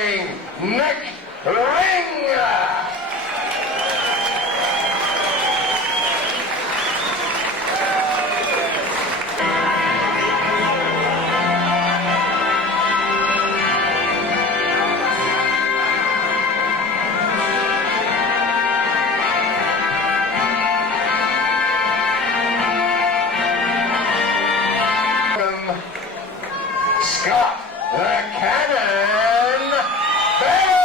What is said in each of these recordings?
fighting Nick Ring. Scott the Cannon Bannan!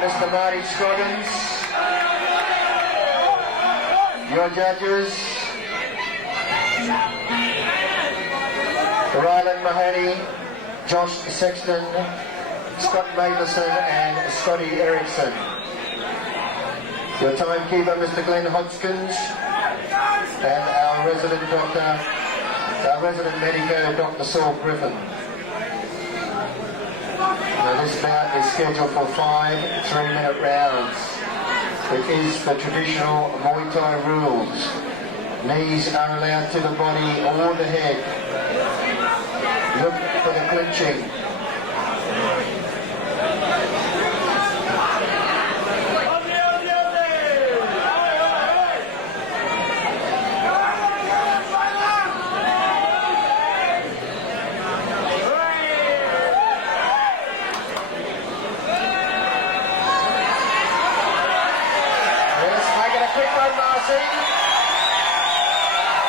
Mr. Marty Scoggins, your judges, Ryland Mahoney, Josh Sexton, Scott Matheson and Scotty Erickson. Your timekeeper, Mr. Glenn Hodgkins, and our resident medico, Dr. Saul Griffin. Now this bout is scheduled for 5 3-minute rounds. It is the traditional Muay Thai rules. Knees are allowed to the body or the head. Look for the clinching.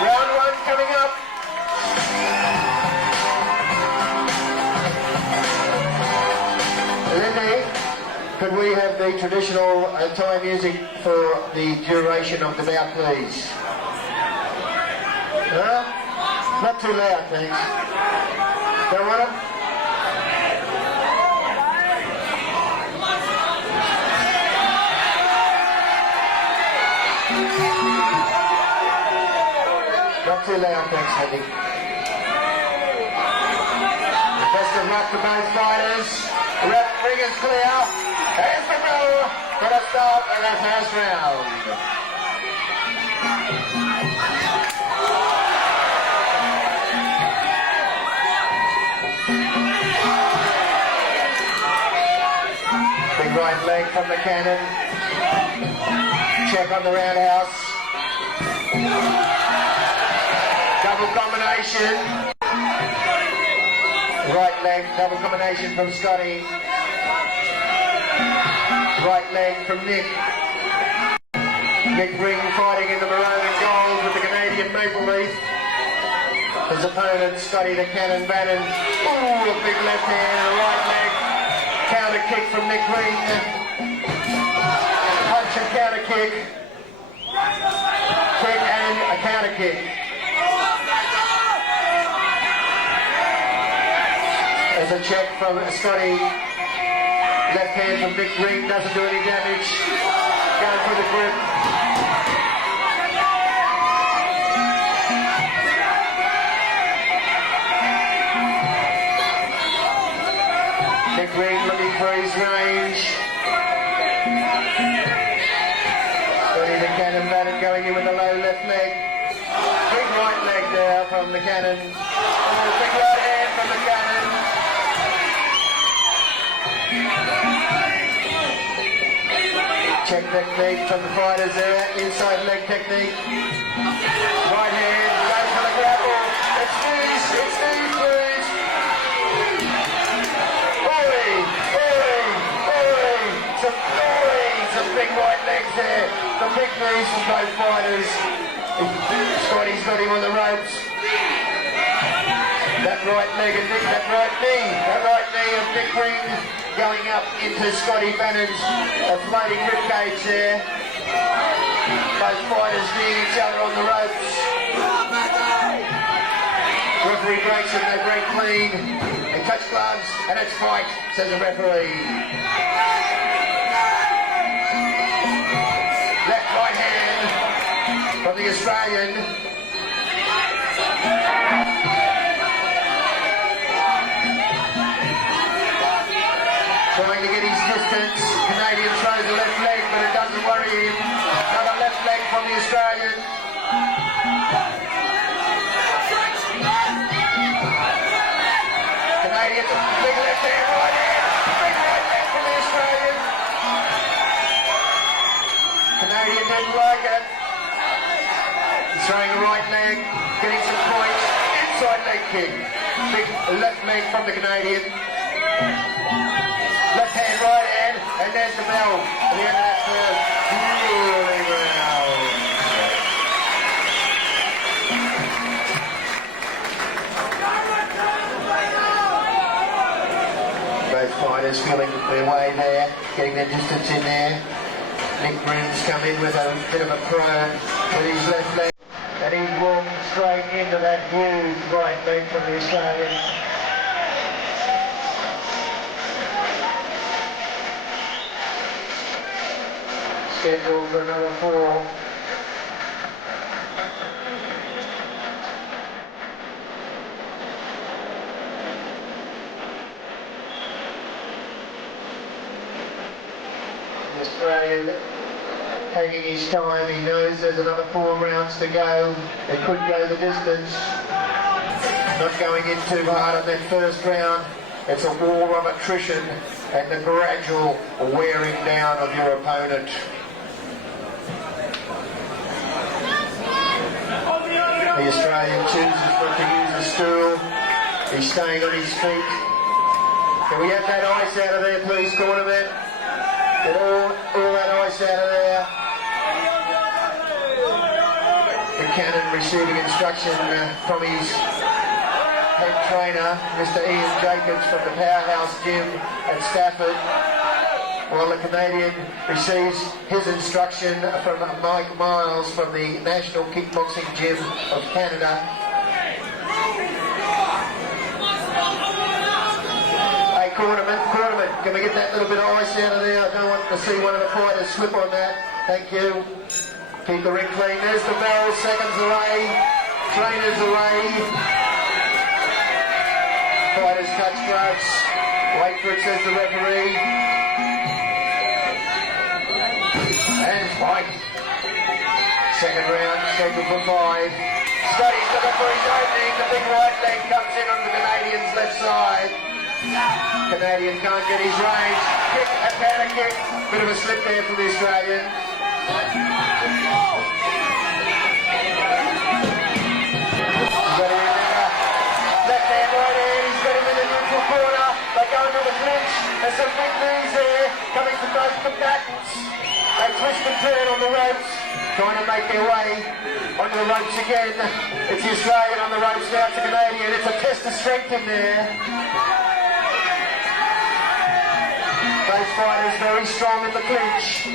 Round 1 coming up. Lindy, could we have the traditional Thai music for the duration of the bout, please? Not too loud, thanks. Don't want it? Not too loud, thanks, Andy. Best of luck to both fighters. Ring is clear. Here's the bell for the start of the first round. Big right leg from the Cannon. Check on the roundhouse. Double combination. Right leg, double combination from Scotty. Right leg from Nick. Nick Ring fighting in the maroon and gold with the Canadian maple leaf. His opponent, Scotty the Cannon Bannan. Ooh, a big left hand and a right leg. Counter kick from Nick Ring. Punch and counter kick. Kick and a counter kick. There's a check from Scotty. Left hand from Nick Ring, doesn't do any damage. Going for the grip. Nick Ring looking for his range. Scotty the Cannon Bannan going in with a low left leg. Big right leg there from the Cannon. Oh, big right hand from the Cannon. Check technique from the fighters there, inside leg technique. Right hand, goes for the grapple. It's loose, loose. Some big right legs there. The big knees from both fighters. got him on the ropes. That right leg of Nick, that right knee of Nick Ring going up into Scotty Bannan's floating ribcage there. Both fighters near each other on the ropes. Referee breaks it, they break clean. They touch gloves and it's fight, says the referee. Left right hand from the Australian. Trying to get his distance. Canadian throws the left leg, but it doesn't worry him. Another left leg from the Australian. Canadian, big left hand, right hand. Big right leg from the Australian. Canadian didn't like it. He's throwing a right leg, getting some points. Inside leg kick. Big left leg from the Canadian. Left hand, right hand, and there's the bell at the end of that third. Really well. Both fighters feeling their way there, getting their distance in there. Nick Ring's come in with a bit of a prone with his left leg, and he walked straight into that huge right leg from the Australian. Scheduled for another 4. The Australian taking his time, he knows there's another 4 rounds to go. It could go the distance. Not going in too hard on that first round. It's a war of attrition and the gradual wearing down of your opponent. The Australian chooses not to use a stool. He's staying on his feet. Can we have that ice out of there, please, cornerman? Get all that ice out of there. The Cannon receiving instruction from his head trainer, Mr. Ian Jacobs from the Powerhouse Gym at Stafford, while the Canadian receives his instruction from Mike Miles from the National Kickboxing Gym of Canada. Hey, cornerman, can we get that little bit of ice out of there? I don't want to see one of the fighters slip on that. Thank you. Keep the ring clean. There's the bell, seconds away, trainers away. Fighters touch gloves. Wait for it, says the referee. And fight. Second round, scheduled for 5. Scotty's looking for his opening. The big right leg comes in on the Canadian's left side. Canadian can't get his range. Kick, a counter kick. Bit of a slip there from the Australian. Left hand, right hand. He's got him in the neutral corner. They go into the clinch. There's some big knees there coming from both combatants. They twist and turn on the ropes, trying to make their way onto the ropes again. It's the Australian on the ropes now, it's the Canadian. It's a test of strength in there. Both fighters very strong in the clinch.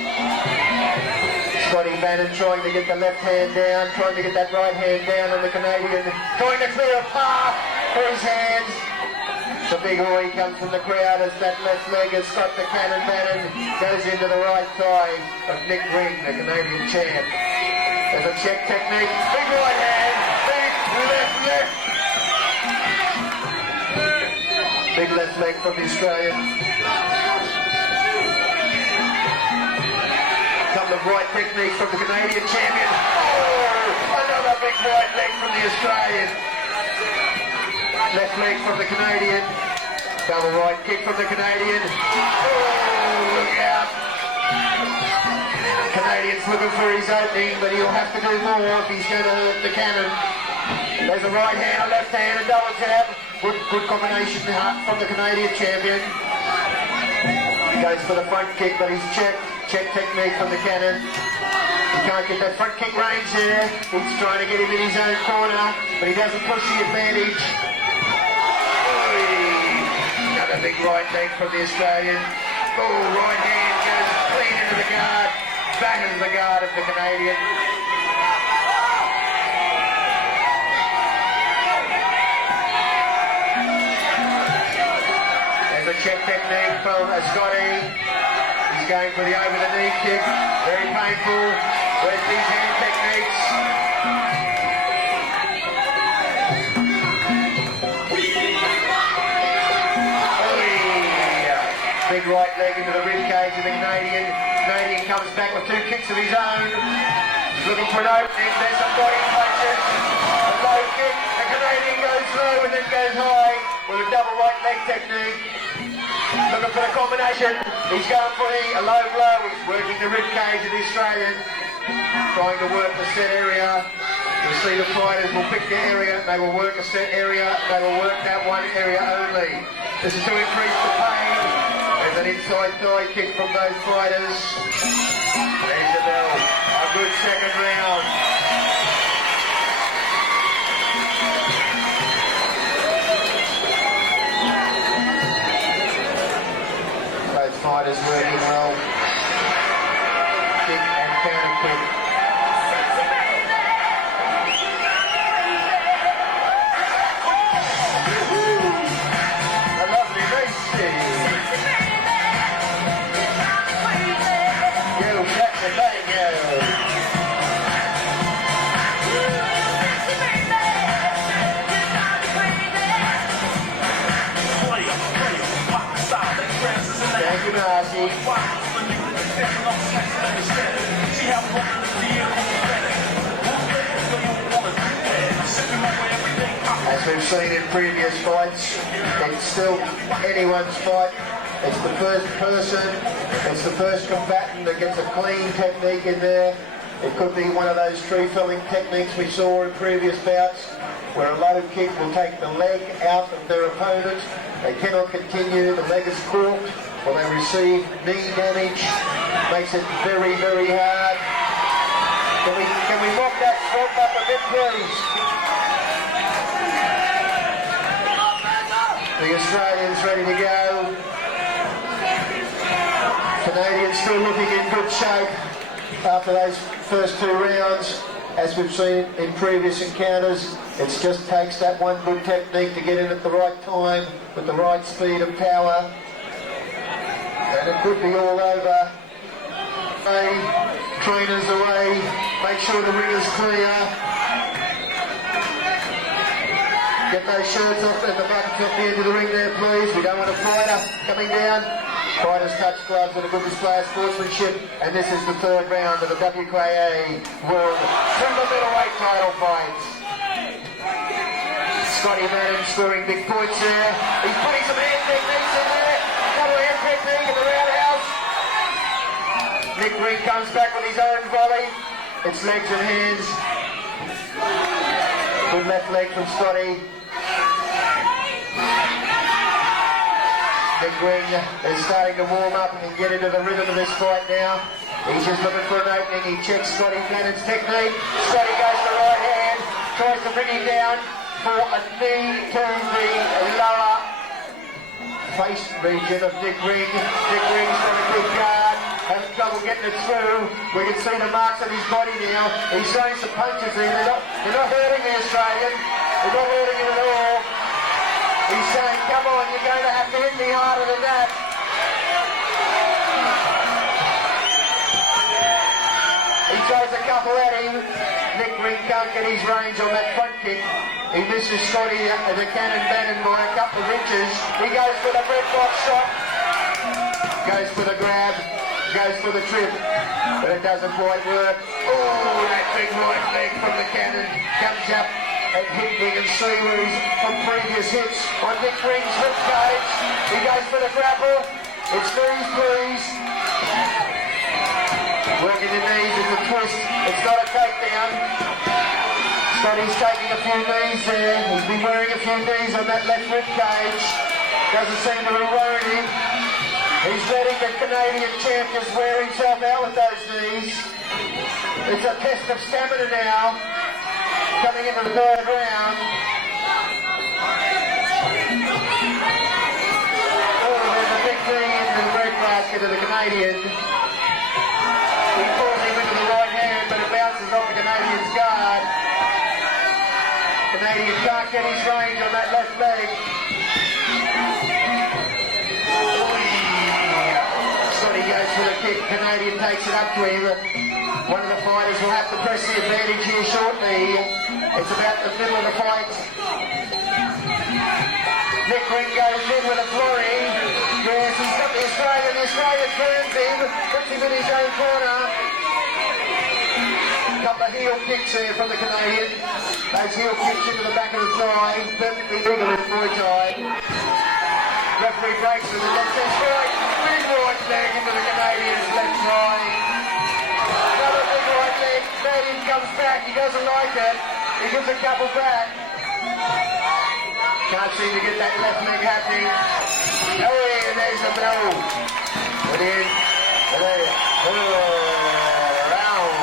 Scotty Bannan trying to get the left hand down, trying to get that right hand down on the Canadian, trying to clear a path for his hands. The big oi comes from the crowd as that left leg has got the cannon. Bannan goes into the right thigh of Nick Ring, the Canadian champ. There's a check technique, big right hand, big left leg. Big left leg from the Australian. Couple of right techniques from the Canadian champion. Oh, another big right leg from the Australian. Left leg from the Canadian. Double right kick from the Canadian. Oh, look out. Canadian's looking for his opening, but he'll have to do more if he's going to hurt the cannon. There's a right hand, a left hand, a double tap. Good combination from the Canadian champion. He goes for the front kick, but he's checked. Check technique from the cannon. He can't get that front kick range there. He's trying to get him in his own corner, but he doesn't push the advantage. Another big right leg from the Australian. Oh, right hand goes clean into the guard. Batters the guard of the Canadian. There's a check technique from Scotty. He's going for the over-the-knee kick. Very painful. Where's these hand techniques? Big right leg into the rib cage of the Canadian. Canadian comes back with 2 kicks of his own. He's looking for an opening. There's some body punches. A low kick. The Canadian goes low and then goes high with a double right leg technique. Looking for the combination. He's going for a low blow. He's working the rib cage of the Australian. Trying to work the set area. You'll see the fighters will pick their area. They will work a set area. They will work that one area only. This is to increase the pain. There's an inside thigh kick from those fighters. There's the bell. A good second round. Both fighters working well. Kick and counter kick. As we've seen in previous fights, it's still anyone's fight. It's the first person, it's the first combatant that gets a clean technique in there. It could be one of those tree-felling techniques we saw in previous bouts, where a low kick will take the leg out of their opponent. They cannot continue, the leg is corked, or they receive knee damage. Makes it very, very hard. Can we mock that swamp up a bit, please? The Australians ready to go. Canadians still looking in good shape after those first 2 rounds. As we've seen in previous encounters, it just takes that one good technique to get in at the right time with the right speed and power. And it could be all over. Trainers away, make sure the ring is clear. Get those shirts off and the buttons off the end of the ring there, please. We don't want a fighter coming down. Fighters touch gloves and a good display of sportsmanship. And this is the 3rd round of the WKA World Super Middleweight title fight. Scotty Bannan scoring big points there. He's putting some hand techniques in there. Double hand technique in the roundhouse. Nick Ring comes back with his own volley. It's legs and hands. Good left leg from Scotty. Nick Ring is starting to warm up and get into the rhythm of this fight now. He's just looking for an opening. He checks Scotty Bannan's technique. Scotty goes to the right hand, tries to bring him down for a knee to the lower face region of Nick Ring. Nick Ring's got a good guard, having trouble getting it through. We can see the marks on his body now. He's throwing some punches in. They're not hurting the Australian. They're not hurting him at all. He's saying, come on, you're going to have to hit me harder than that. He throws a couple at him. Nick Ring can't get his range on that front kick. He misses Scotty the Cannon Bannan by a couple of inches. He goes for the red box shot. Goes for the grab. Goes for the trip. But it doesn't quite work. Oh, that big right leg from the Cannon comes up. And we can see where he's from previous hits on Nick Ring's rib cage. He goes for the grapple. It's knees, please. Working the knees is a twist. It's not a takedown. Scotty's taking a few knees there. He's been wearing a few knees on that left rib cage. Doesn't seem to be worrying him. He's letting the Canadian champ just wear himself out with those knees. It's a test of stamina now, coming into the third round. Oh, there's a big thing into the breadbasket of the Canadian. He pulls him into the right hand, but it bounces off the Canadian's guard. Canadian can't get his range on that left leg. Scotty goes for the kick, Canadian takes it up to him. One of the fighters will have to press the advantage here shortly. It's about the middle of the fight. Nick Ring goes in with a flurry. Yes, he's got the Australian. The Australian turns him, puts him in his own corner. A couple of heel kicks there from the Canadian. Those heel kicks into the back of the thigh. Perfectly legal in Muay Thai. Referee breaks with a left hand strike. Big right leg into the Canadian's left thigh. Another big right leg. Canadian comes back. He doesn't like it. He gives a couple back. Can't seem to get that left leg happening. Oh, and there's the blow. Put in. There. Round.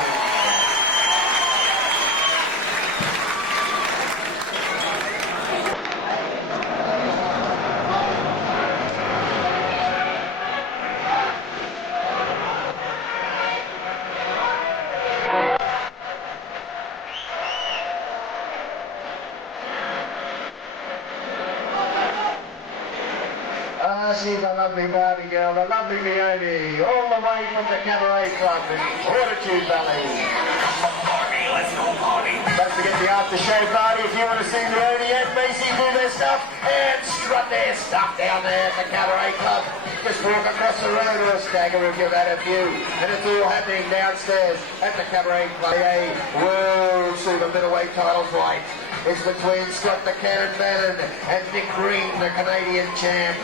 Aussie, the lovely Barbie girl, the lovely Leonie, all the way from the Cabaret Club in Fortitude Valley. Don't forget the after-show party if you want to see Leonie and Macy do their stuff and strut their stuff down there at the Cabaret Club. Just walk across the road or a stagger if you've had a few. And it's all happening downstairs at the Cabaret Club. A World Super Middleweight title fight. It's between Scott the Cannon Bannan and Nick Ring, the Canadian champ.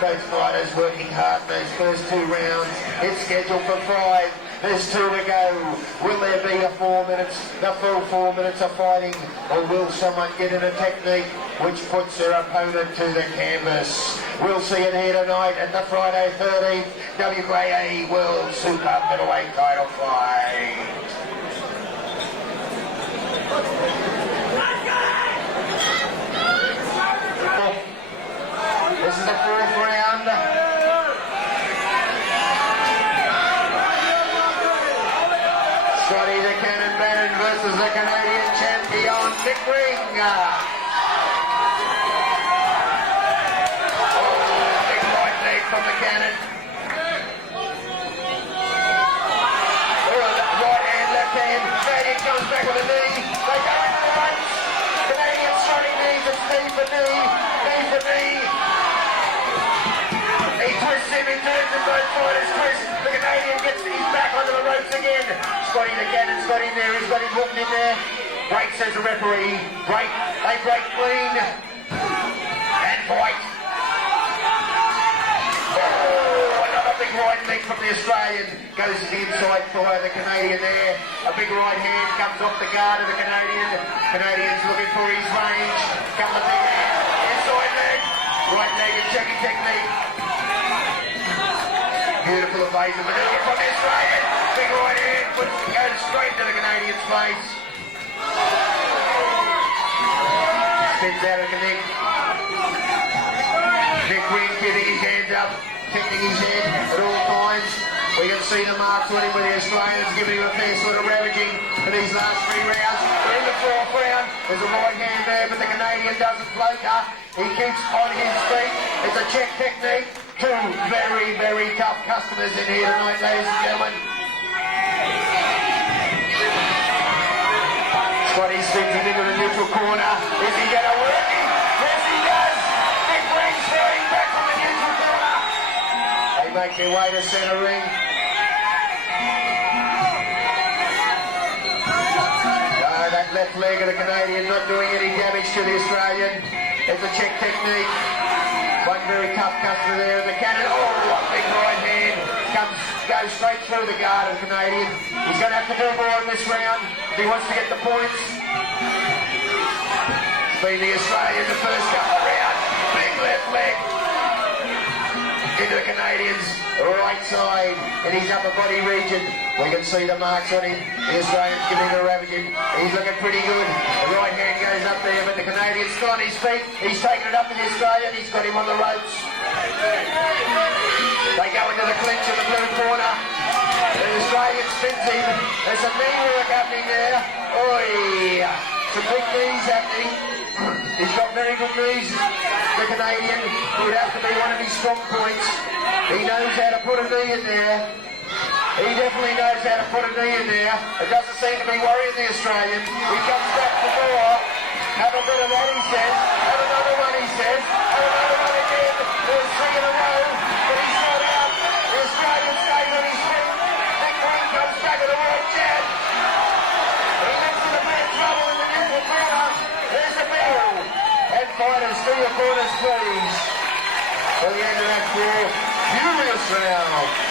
Both fighters working hard in those first two rounds. It's scheduled for 5. There's 2 to go. Will there be the full 4 minutes of fighting, or will someone get in a technique which puts their opponent to the canvas? We'll see it here tonight at the Friday 13th WKA World Super Middleweight title fight. This is the 4th round. Scotty the Cannon Bannan versus the Canadian champion, Nick Ring. Oh, big right leg from the Cannon. Right hand, left hand. Canadian comes back with a knee. They go into the runs. Canadian strutting knees. It's knee for knee. Knee for knee. He twists him, he turns and both fighters twist. The Canadian gets his back onto the ropes again. Scotty the Cannon's got him there, he's got him hooked in there. Break, says the referee. Break, they break clean. And fight. Oh, another big right leg from the Australian. Goes to the inside thigh of the Canadian there. A big right hand comes off the guard of the Canadian. Canadian's looking for his range. Couple of big hands. Inside leg. Right leg and checking technique. Beautiful evasive maneuver from the Australian. Big right hand, goes straight to the Canadian's face. Spins out of the neck. Nick Ring giving his hands up, protecting his head at all times. We can see the marks on him with the Australians giving him a fair sort of ravaging for these last 3 rounds. We're in the 4th round. There's a right hand there, but the Canadian doesn't floater. He keeps on his feet. It's a check technique. 2 very, very tough customers in here tonight, ladies and gentlemen. Scotty spins him into the neutral corner. Is he going to work him? Yes, he does. Nick Ring throwing back from the neutral corner. They make their way to centre ring. That left leg of the Canadian not doing any damage to the Australian. It's a check technique. One very tough customer there in the Cannon. Oh, a big right hand. Goes straight through the guard of the Canadian. He's going to have to do more in this round if he wants to get the points. It's been the Australian the first couple of rounds. Big left leg. into the Canadian's right side in his upper body region. We can see the marks on him. The Australian's giving him a ravaging. He's looking pretty good. The right hand goes up there, but the Canadian's still on his feet. He's taking it up to the Australian. He's got him on the ropes. They go into the clinch in the blue corner. The Australian spins him. There's some knee work happening there. Oi! Some big knees happening. He's got very good knees, the Canadian. It would have to be one of his strong points. He knows how to put a knee in there. He definitely knows how to put a knee in there. It doesn't seem to be worrying the Australian. He comes back for more. Have a bit of that, he says. Have another one, he says. Have another one again. There's 3 in a row. But he's not out. The Australian stays on his feet. Nick Green comes back with a right jab. He looks in the bad trouble in the neutral corner. There's the bell. And fighters, do your corners, please. For the end of that furious round.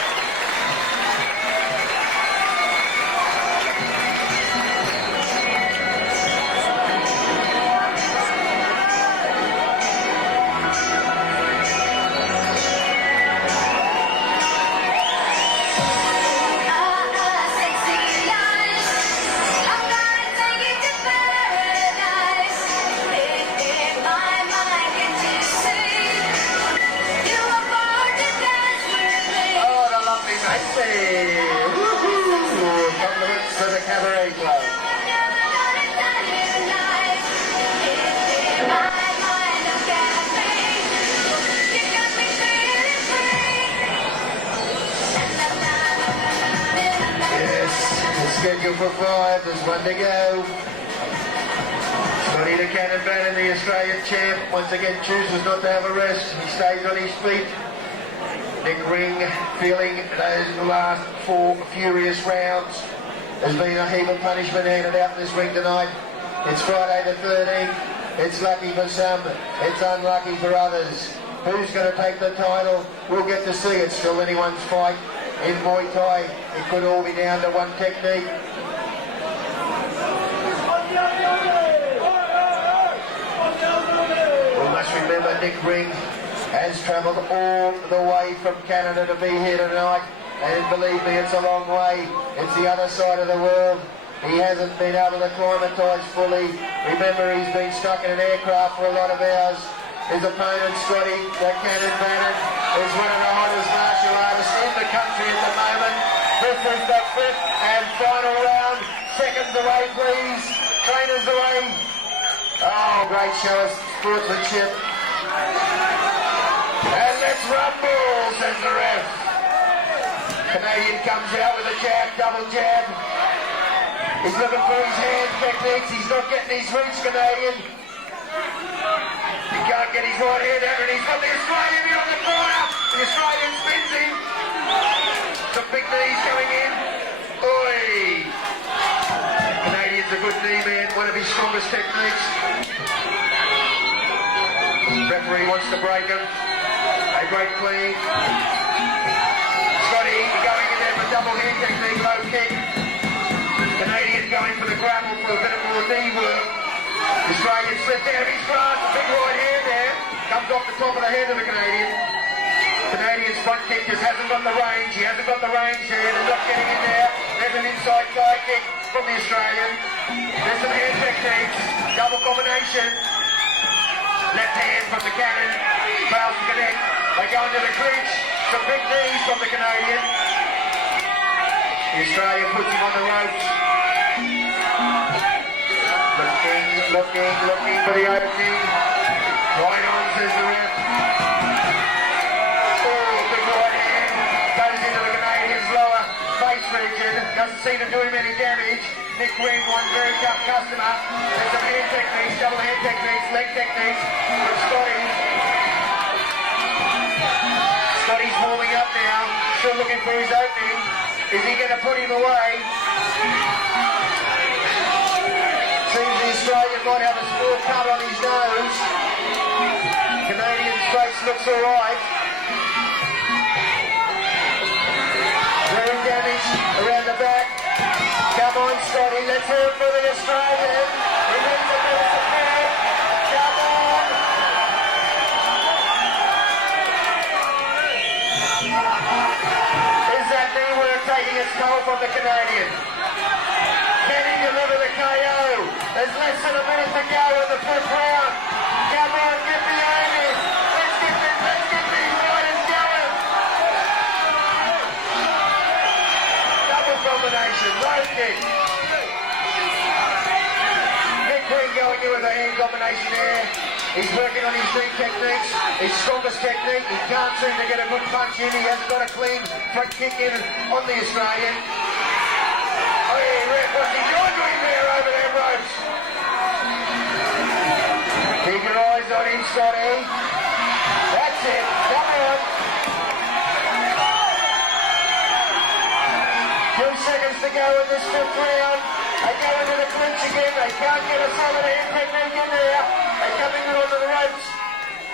Scheduled for 5, there's 1 to go. Scotty the Cannon Bannan, the Australian champ, once again chooses not to have a rest. He stays on his feet. Nick Ring feeling those last 4 furious rounds. There's been a heap of punishment handed out in this ring tonight. It's Friday the 13th. It's lucky for some, it's unlucky for others. Who's going to take the title? We'll get to see. It's still anyone's fight. In Muay Thai, it could all be down to one technique. We must remember Nick Ring has travelled all the way from Canada to be here tonight. And believe me, it's a long way. It's the other side of the world. He hasn't been able to acclimatise fully. Remember, he's been stuck in an aircraft for a lot of hours. His opponent, Scotty the Cannon Bannan, is one of the hottest martial artists in the country at the moment. This is the 5th and final round. Seconds away, please. Trainers away. Oh, great show of sportsmanship. And let's rumble, says the ref. Canadian comes out with a jab, double jab. He's looking for his hand techniques. He's not getting his reach, Canadian. He can't get his right hand out, and he's got the Australian on the corner. The Australian spins him. Some big knees going in. Oi! Canadian's a good knee man, one of his strongest techniques. Referee wants to break him. They break clean. Scotty going in there for double hand technique, low kick. Canadian going for the grapple for a bit of more knee work. The Australian slipped out of his grasp, a big right hand there. Comes off the top of the head of the Canadian. Canadian's front kick just hasn't got the range. He hasn't got the range there. They're not getting in there. There's an inside thigh kick from the Australian. There's some hand techniques. Double combination. Left hand from the Cannon. Fails to connect. They go into the clinch. Some big knees from the Canadian. The Australian puts him on the ropes. Looking for the opening. Right on, says the ref. Oh, big right hand. Goes into the Canadian's lower face region. Doesn't seem to do him any damage. Nick Ring, one very tough customer. There's some hand techniques, double hand techniques, leg techniques from Scotty. Scotty's warming up now. Still looking for his opening. Is he going to put him away? Seems the Australian might have a small cut on his nose. Canadian's face looks alright. Very damaged around the back. Come on, Scotty, let's hear it for the Australian. He needs a bit of support. Come on. than a minute to go in the fifth round. Come on, get behind me. Let's get these riders going. Double combination, low kick. Nick Queen going in with a hand combination there. He's working on his knee techniques, his strongest technique. He can't seem to get a good punch in. He hasn't got a clean front kick in on the Australian. Oh yeah, Rick, what's he doing to him there over them ropes? Keep your eyes on him, Scotty. That's it, come on. 2 seconds to go in this fifth round. They go into the clinch again. They can't get a solid hand technique in there. They're coming in onto the ropes.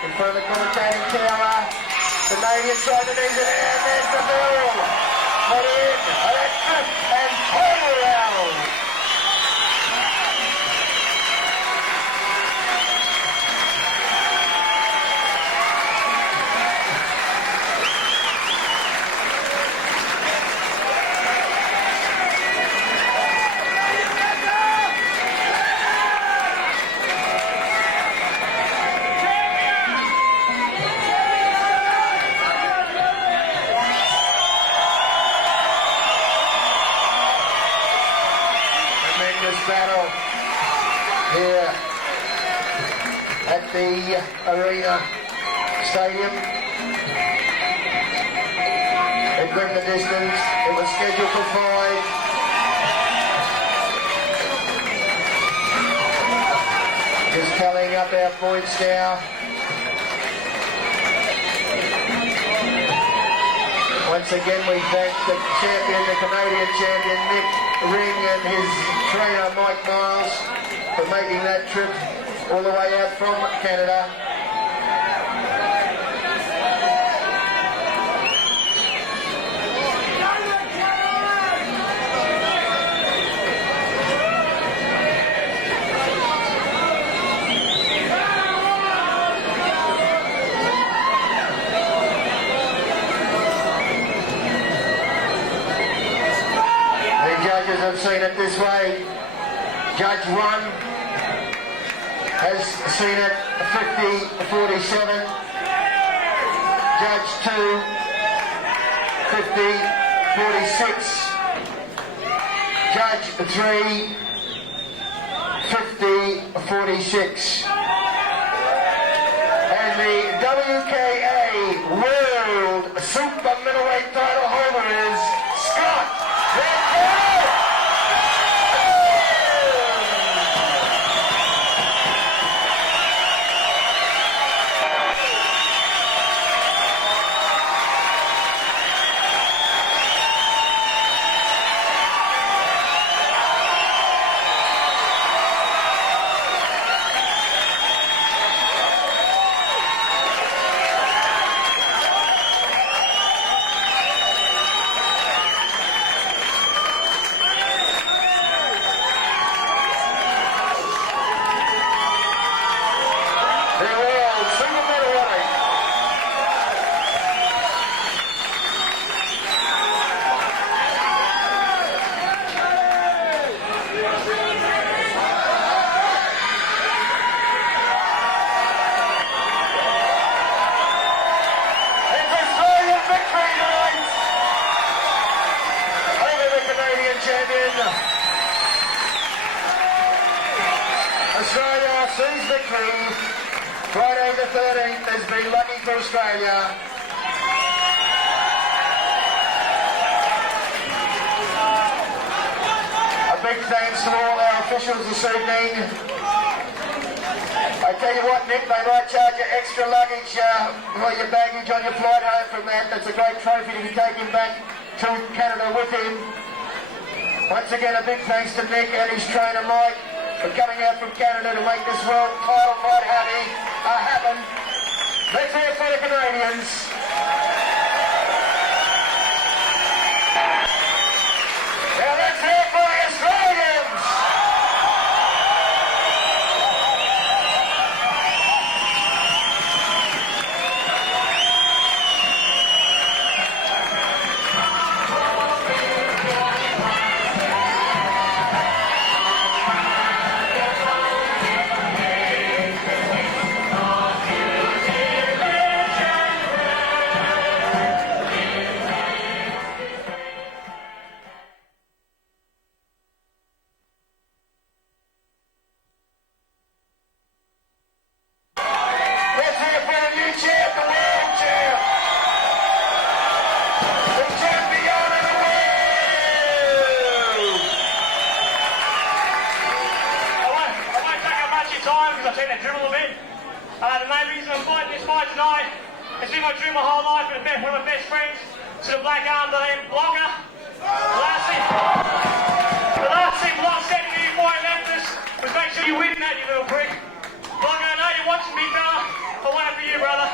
In front of the commentating tower. The Canadian side of these and there's the bell. Put in. Electric and total round. Battle here at the Arena Stadium. It went the distance. It was scheduled for 5. Just tallying up our points now. Once again, we thank the champion, the Canadian champion, Nick Ring, and his trainer, Mike Miles, for making that trip all the way out from Canada. Have seen it this way. Judge 1 has seen it 50-47. Judge 2 50-46. Judge 3 50-46. And the WKA World Super Middleweight title holder is Scott. Australia sees victory. Friday the 13th has been lucky for Australia. A big thanks to all our officials this evening. I tell you what, Nick, they might charge you extra luggage for your baggage on your flight home from that. That's a great trophy to be taken back to Canada with him. Once again, a big thanks to Nick and his trainer Mike for coming out from Canada to make this world title fight happen. Let's hear it for the Canadians. Now let's hear it for the Australians. your time because I've seen that dribble a bit. The main reason I'm fighting this fight tonight has been my dream my whole life and one of my best friends to the black arm blogger. The last thing Blog said to me before he left us was make sure you win that, you little prick. Blogger, I know you're watching me, fella. I want it for you, brother.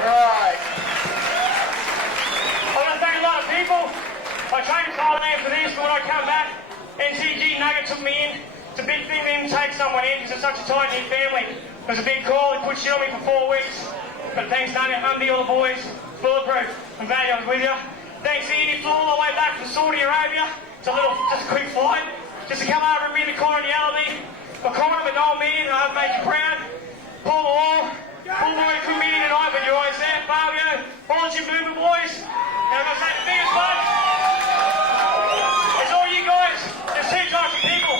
Right. I want to thank a lot of people. I trained in Thailand for this, but when I come back, NCG Nugget took me in. It's a big thing to even take someone in because it's such a tight-knit family. It was a big call. He put shit on me for 4 weeks. But thanks, Nugget, Humby, all the boys, bulletproof. I'm glad I was with you. Thanks, Ian. He flew all the way back from Saudi Arabia. It's just a quick flight. Just to come over and be in the corner and yell at me. A corner with no man, I've made you proud. Paul the Wall. Paul the Wall couldn't be in tonight, but you're always there. Fabio, volunteer movement boys. And I'm going to say the biggest one. It's all you guys. There's two types of people.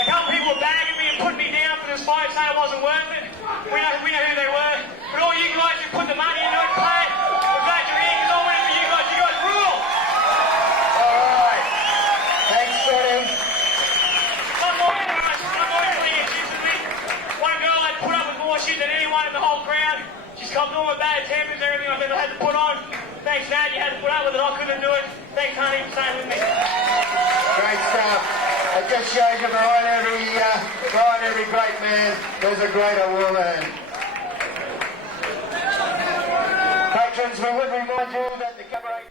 A couple people were bagging me and putting me down for this fight, saying it wasn't worth it. We know who they were. But all you guys who put the money into it, play it. I'm glad you're here because I went in for you guys. You guys rule. All right. Thanks, Sonny. One more thing me. One girl had put up with more shit than anyone in the whole crowd. She's copped all my bad tempers and everything I've ever had to put on. Thanks, Dad. You had to put up with it. I couldn't do it. Thanks, honey, for staying with me. Great stuff. It just shows you behind every great man, there's a greater woman. Patrons, we would remind you that the cabaret